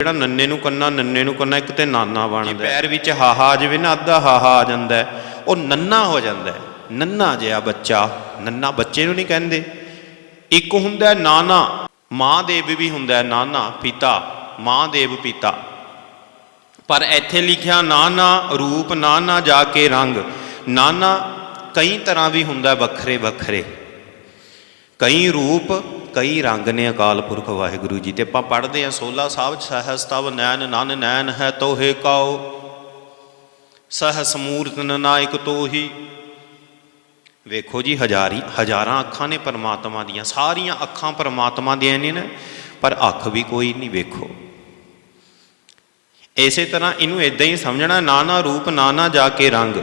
ਜਿਹੜਾ ਨੰਨੇ ਨੂੰ ਕੰਨਾ ਨੰਨੇ ਨੂੰ ਕੰਨਾ ਇੱਕ ਤੇ ਨਾਨਾ ਬਣਦਾ ਪੈਰ ਵਿੱਚ ਹਾਹਾ ਆ ਜਾਵੇ ਨਾ ਅੱਧਾ ਹਾਹਾ ਆ ਜਾਂਦਾ ਉਹ ਨੰਨਾ ਹੋ ਜਾਂਦਾ। ਨੰਨਾ ਜਿਹਾ ਬੱਚਾ ਨੰਨਾ ਬੱਚੇ ਨੂੰ ਨਹੀਂ ਕਹਿੰਦੇ। ਇੱਕ ਹੁੰਦਾ ਨਾਨਾ ਮਾਂ ਦੇਵ ਵੀ ਹੁੰਦਾ ਨਾਨਾ ਪਿਤਾ ਮਾਂ ਦੇਵ ਪਿਤਾ। ਪਰ ਇੱਥੇ ਲਿਖਿਆ ਨਾਨਾ ਰੂਪ ਨਾਨਾ ਜਾ ਕੇ ਰੰਗ। ਨਾਨਾ ਕਈ ਤਰ੍ਹਾਂ ਵੀ ਹੁੰਦਾ ਵੱਖਰੇ ਵੱਖਰੇ ਕਈ ਰੂਪ ਕਈ ਰੰਗ ਨੇ ਅਕਾਲ ਪੁਰਖ ਵਾਹਿਗੁਰੂ ਜੀ ਤੇ ਆਪਾਂ ਪੜ੍ਹਦੇ ਆ 16 ਸਾਹਿਬ ਸਹਸਤਵ ਨੈਣ ਨਨ ਨੈਣ ਹੈ ਤੋਹੇ ਕਾਉ। ਸਹਸ ਮੂਰਤ ਨਾਇਕ ਤੋਹੀ। ਵੇਖੋ ਜੀ, ਹਜ਼ਾਰੀ, ਹਜ਼ਾਰਾਂ ਅੱਖਾਂ ਨੇ ਪਰਮਾਤਮਾ ਦੀਆਂ, ਸਾਰੀਆਂ ਅੱਖਾਂ ਪਰਮਾਤਮਾ ਦੀਆਂ ਨੇ ਨਾ, ਪਰ ਅੱਖ ਵੀ ਕੋਈ ਨਹੀਂ ਵੇਖੋ। ਇਸੇ ਤਰ੍ਹਾਂ ਇਹਨੂੰ ਇਦਾਂ ਹੀ ਸਮਝਣਾ, ਨਾਨਾ ਰੂਪ ਨਾਨਾ ਜਾ ਕੇ ਰੰਗ।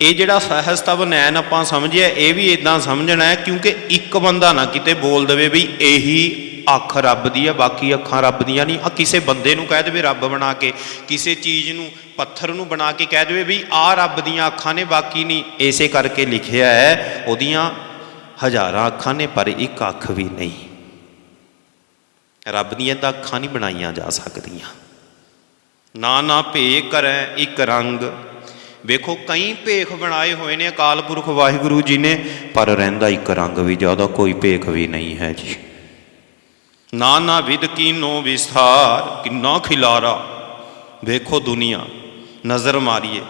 ਇਹ ਜਿਹੜਾ ਸਹਸਤਵ ਨੈਣ ਆਪਾਂ ਸਮਝਿਆ, ਇਹ ਵੀ ਇਦਾਂ ਸਮਝਣਾ ਹੈ, ਕਿਉਂਕਿ ਇੱਕ ਬੰਦਾ ਨਾ ਕਿਤੇ ਬੋਲ ਦੇਵੇ ਵੀ ਇਹੀ ਅੱਖ ਰੱਬ ਦੀ ਹੈ ਬਾਕੀ ਅੱਖਾਂ ਰੱਬ ਦੀਆਂ ਨਹੀਂ। ਆ ਕਿਸੇ ਬੰਦੇ ਨੂੰ ਕਹਿ ਦੇਵੇ ਰੱਬ ਬਣਾ ਕੇ, ਕਿਸੇ ਚੀਜ਼ ਨੂੰ, ਪੱਥਰ ਨੂੰ ਬਣਾ ਕੇ ਕਹਿ ਦੇਵੇ ਵੀ ਆਹ ਰੱਬ ਦੀਆਂ ਅੱਖਾਂ ਨੇ, ਬਾਕੀ ਨਹੀਂ। ਇਸੇ ਕਰਕੇ ਲਿਖਿਆ ਹੈ, ਉਹਦੀਆਂ ਹਜ਼ਾਰਾਂ ਅੱਖਾਂ ਨੇ, ਪਰ ਇੱਕ ਅੱਖ ਵੀ ਨਹੀਂ। ਰੱਬ ਦੀਆਂ ਤਾਂ ਅੱਖਾਂ ਨਹੀਂ ਬਣਾਈਆਂ ਜਾ ਸਕਦੀਆਂ। ਨਾ ਨਾ ਭੇ ਕਰੈ ਇੱਕ ਰੰਗ ਵੇਖੋ, ਕਈ ਭੇਖ ਬਣਾਏ ਹੋਏ ਨੇ ਅਕਾਲ ਪੁਰਖ ਵਾਹਿਗੁਰੂ ਜੀ ਨੇ, ਪਰ ਰਹਿੰਦਾ ਇੱਕ ਰੰਗ ਵੀ ਜ਼ਿਆਦਾ, ਕੋਈ ਭੇਖ ਵੀ ਨਹੀਂ ਹੈ ਜੀ। ਨਾ ਨਾ ਵਿਦ ਕੀਨੋ ਵਿਸਥਾਰ, ਕਿੰਨਾ ਖਿਲਾਰਾ। ਵੇਖੋ ਦੁਨੀਆ, ਨਜ਼ਰ ਮਾਰੀਏ।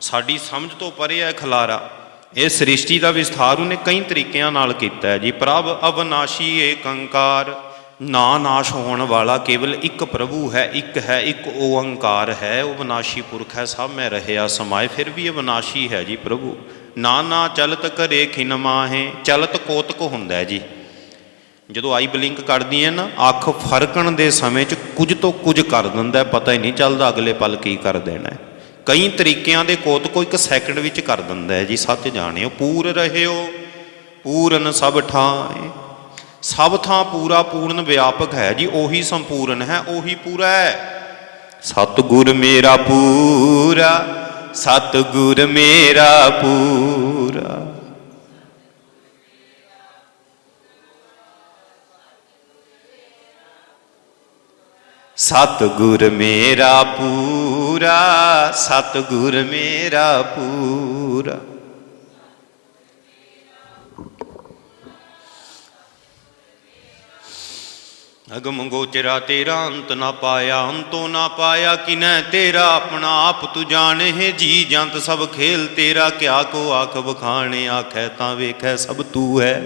ਸਾਡੀ ਸਮਝ ਤੋਂ ਪਰੇ ਹੈ ਖਿਲਾਰਾ। ਇਹ ਸ੍ਰਿਸ਼ਟੀ ਦਾ ਵਿਸਥਾਰ ਉਹਨੇ ਕਈ ਤਰੀਕਿਆਂ ਨਾਲ ਕੀਤਾ ਹੈ ਜੀ। ਪ੍ਰਭ ਅਵਨਾਸ਼ੀ ਏਕੰਕਾਰ ਨਾ ਨਾਸ਼ ਹੋਣ ਵਾਲਾ ਕੇਵਲ ਇੱਕ ਪ੍ਰਭੂ ਹੈ, ਇੱਕ ਹੈ, ਇੱਕ ਓੰਕਾਰ ਹੈ, ਉਹ ਵਿਨਾਸ਼ੀ ਪੁਰਖ ਹੈ, ਸਭ ਮੈਂ ਰਹਿਆ ਸਮਾਏ, ਫਿਰ ਵੀ ਇਹ ਵਿਨਾਸ਼ੀ ਹੈ ਜੀ ਪ੍ਰਭੂ। ਨਾ ਨਾ ਚਲਤ ਕਰੇ ਖਿਨ ਮਾਹੇ, ਚਲਤ ਕੋਤਕ ਹੁੰਦਾ ਹੈ ਜੀ। ਜਦੋਂ ਆਈ ਬਲਿੰਕ ਕਰਦੀ ਹੈ ਨਾ, ਅੱਖ ਫਰਕਣ ਦੇ ਸਮੇਂ 'ਚ ਕੁਝ ਤੋਂ ਕੁਝ ਕਰ ਦਿੰਦਾ ਪਤਾ ਹੀ ਨਹੀਂ ਚੱਲਦਾ ਅਗਲੇ ਪਲ ਕੀ ਕਰ ਦੇਣਾ ਹੈ। ਕਈ ਤਰੀਕਿਆਂ ਦੇ ਕੋਤਕੋ ਇੱਕ ਸੈਕਿੰਡ ਵਿੱਚ ਕਰ ਦਿੰਦਾ ਹੈ ਜੀ, ਸੱਚ ਜਾਣਿਓ, ਪੂਰ ਰਹਿਓ, ਪੂਰਨ ਸਭ ਠਾਏ ਸਭ ਥਾਂ ਪੂਰਾ ਪੂਰਨ ਵਿਆਪਕ ਹੈ ਜੀ, ਉਹੀ ਸੰਪੂਰਨ ਹੈ, ਉਹੀ ਪੂਰਾ ਹੈ। ਸਤਿਗੁਰ ਮੇਰਾ ਪੂਰਾ, ਸਤਿਗੁਰ ਮੇਰਾ ਪੂਰਾ। ਸਤਿਗੁਰ ਮੇਰਾ ਪੂਰਾ, ਸਤਿਗੁਰ ਮੇਰਾ ਪੂਰਾ। ਅਗਮ ਗੋਚਰਾ ਤੇਰਾ ਅੰਤ ਨਾ ਪਾਇਆ, ਅੰਤੋਂ ਨਾ ਪਾਇਆ ਕਿਨੈ ਤੇਰਾ? ਆਪਣਾ ਆਪ ਤੂੰ ਜਾਣੇ ਜੀ, ਜੰਤ ਸਭ ਖੇਲ ਤੇਰਾ। ਕਿਆ ਕੋ ਆਖ ਬਖਾਣੇ ਆਖੈ ਤਾਂ ਵੇਖੈ ਸਭ ਤੂੰ ਹੈ।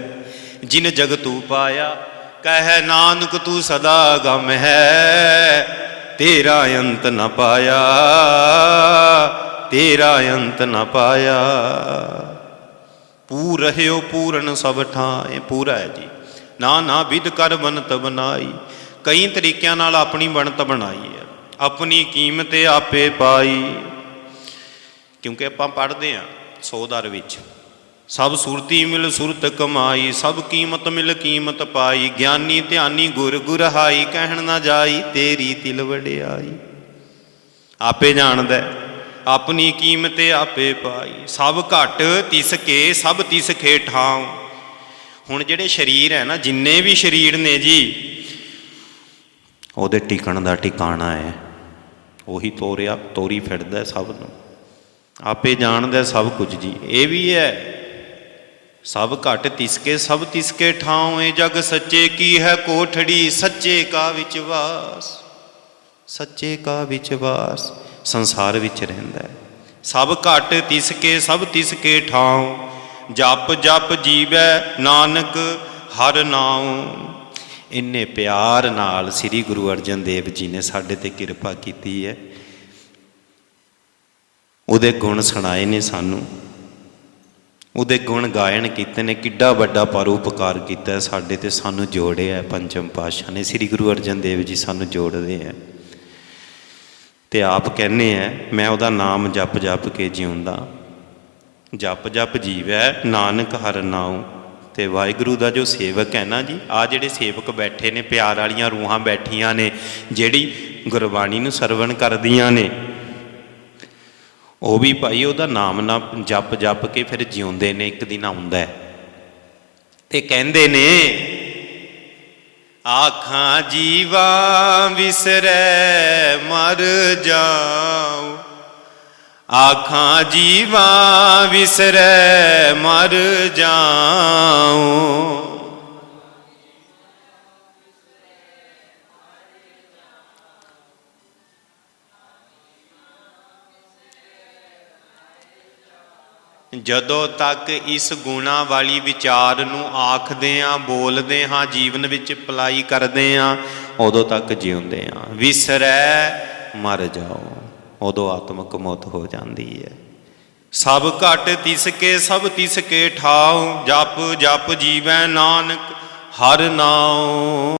ਜਿਨ ਜਗ ਤੂੰ ਪਾਇਆ, ਕਹਿ ਨਾਨਕ ਤੂੰ ਸਦਾ ਗਮ ਹੈ। ਤੇਰਾ ਅੰਤ ਨਾ ਪਾਇਆ, ਤੇਰਾ ਅੰਤ ਨਾ ਪਾਇਆ। ਪੂਰ ਰਹਿਓ ਪੂਰਨ ਸਭ ਠਾਂ ਇਹ ਪੂਰਾ ਹੈ ਜੀ। ਨਾ ਨਾ ਵਿਦ ਕਰ ਬਨਤ ਬਣਾਈ ਕਈ ਤਰੀਕਿਆਂ ਨਾਲ ਆਪਣੀ ਬਣਤ ਬਣਾਈ ਹੈ। ਆਪਣੀ ਕੀਮਤ ਆਪੇ ਪਾਈ। ਕਿਉਂਕਿ ਆਪਾਂ ਪੜ੍ਹਦੇ ਆ ਸੋਦਰ ਵਿੱਚ, ਸਭ ਸੁਰਤੀ ਮਿਲ ਸੁਰਤ ਕਮਾਈ, ਸਭ ਕੀਮਤ ਮਿਲ ਕੀਮਤ ਪਾਈ। ਗਿਆਨੀ ਧਿਆਨੀ ਗੁਰ ਗੁਰ ਹਾਈ ਕਹਿਣ ਨਾ ਜਾਈ ਤੇਰੀ ਤਿਲ ਵਡਿਆਈ। ਆਪੇ ਜਾਣਦਾ ਆਪਣੀ ਕੀਮਤ ਆਪੇ ਪਾਈ। ਸਭ ਘਟ ਤਿਸ ਕੇ, ਸਭ ਤਿਸ ਖੇ ਠਾਉ। ਹੁਣ ਜਿਹੜੇ ਸਰੀਰ ਹੈ ਨਾ, ਜਿੰਨੇ ਵੀ ਸਰੀਰ ਨੇ ਜੀ, ਉਹਦੇ ਟਿਕਣ ਦਾ ਟਿਕਾਣਾ ਹੈ। ਉਹੀ ਤੋਰਿਆ, ਤੋਰੀ ਫਿਰਦਾ ਸਭ ਨੂੰ। ਆਪੇ ਜਾਣਦਾ ਸਭ ਕੁਝ ਜੀ। ਇਹ ਵੀ ਹੈ, ਸਭ ਘਟ ਤਿਸਕੇ, ਸਭ ਤਿਸਕੇ ਠਾਉ ਏ ਜਗ ਸੱਚੇ ਕੀ ਹੈ ਕੋਠੜੀ, ਸੱਚੇ ਕਾ ਵਿਚਵਾਸ ਸੱਚੇ ਕਾ ਵਿਚਵਾਸ ਸੰਸਾਰ ਵਿੱਚ ਰਹਿੰਦਾ ਹੈ। ਸਭ ਘਟ ਤਿਸਕੇ, ਸਭ ਤਿਸਕੇ ਠਾਉ। ਜਪ ਜਪ ਜੀਵੈ ਨਾਨਕ ਹਰ ਨਾਉ। ਇੰਨੇ ਪਿਆਰ ਨਾਲ ਸ੍ਰੀ ਗੁਰੂ ਅਰਜਨ ਦੇਵ ਜੀ ਨੇ ਸਾਡੇ ਤੇ ਕਿਰਪਾ ਕੀਤੀ ਹੈ। ਉਹਦੇ ਗੁਣ ਸੁਣਾਏ ਨੇ ਸਾਨੂੰ। ਉਹਦੇ ਗੁਣ ਗਾਇਨ ਕੀਤੇ ਨੇ, ਕਿੱਡਾ ਵੱਡਾ ਪਰਉਪਕਾਰ ਕੀਤਾ ਸਾਡੇ ਤੇ, ਸਾਨੂੰ ਜੋੜਿਆ ਪੰਚਮ ਪਾਤਸ਼ਾਹ ਨੇ। ਸ੍ਰੀ ਗੁਰੂ ਅਰਜਨ ਦੇਵ ਜੀ ਸਾਨੂੰ ਜੋੜਦੇ ਆ ਤੇ ਆਪ ਕਹਿੰਦੇ ਆ ਮੈਂ ਉਹਦਾ ਨਾਮ ਜਪ ਜਪ ਕੇ ਜਿਉਂਦਾ। ਜਪ ਜਪ ਜੀਵੈ, ਨਾਨਕ ਹਰ ਨਾਉ। ਤੇ ਵਾਹਿਗੁਰੂ ਦਾ ਜੋ ਸੇਵਕ ਹੈ ਨਾ ਜੀ ਆ ਜਿਹੜੇ ਸੇਵਕ ਬੈਠੇ ਨੇ, ਪਿਆਰ ਵਾਲੀਆਂ ਰੂਹਾਂ ਬੈਠੀਆਂ ਨੇ, ਜਿਹੜੀ ਗੁਰਬਾਣੀ ਨੂੰ ਸਰਵਣ ਕਰਦੀਆਂ ਨੇ, ਉਹ ਵੀ ਭਾਈ ਉਹਦਾ ਨਾਮ ਨਾ ਜਪ ਜਪ ਕੇ ਫਿਰ ਜਿਉਂਦੇ ਨੇ, ਇੱਕ ਦਿਨ ਆਉਂਦਾ ਹੈ। ਤੇ ਕਹਿੰਦੇ ਨੇ, ਆਖਾਂ ਜੀਵਾ ਵਿਸਰੈ, ਮਰ ਜਾਉ। ਆਖਾਂ ਜੀਵਾ ਵਿਸਰੈ ਮਰ ਜਾਉ। ਜਦੋਂ ਤੱਕ ਇਸ ਗੁਣਾ ਵਾਲੀ ਵਿਚਾਰ ਨੂੰ ਆਖਦੇ ਆਂ, ਬੋਲਦੇ ਹਾਂ ਜੀਵਨ ਵਿੱਚ ਅਪਲਾਈ ਕਰਦੇ ਆਂ, ਉਦੋਂ ਤੱਕ ਜਿਉਂਦੇ ਆਂ। ਵਿਸਰੈ ਮਰ ਜਾਓ ਉਦੋਂ ਆਤਮਕ ਮੌਤ ਹੋ ਜਾਂਦੀ ਹੈ। ਸਭ ਘਟ ਤਿਸ ਕੇ ਸਭ ਤਿਸ ਕੇ ਠਾਉ, ਜਪ ਜਪ ਜੀਵੈ ਨਾਨਕ ਹਰ ਨਾਉ।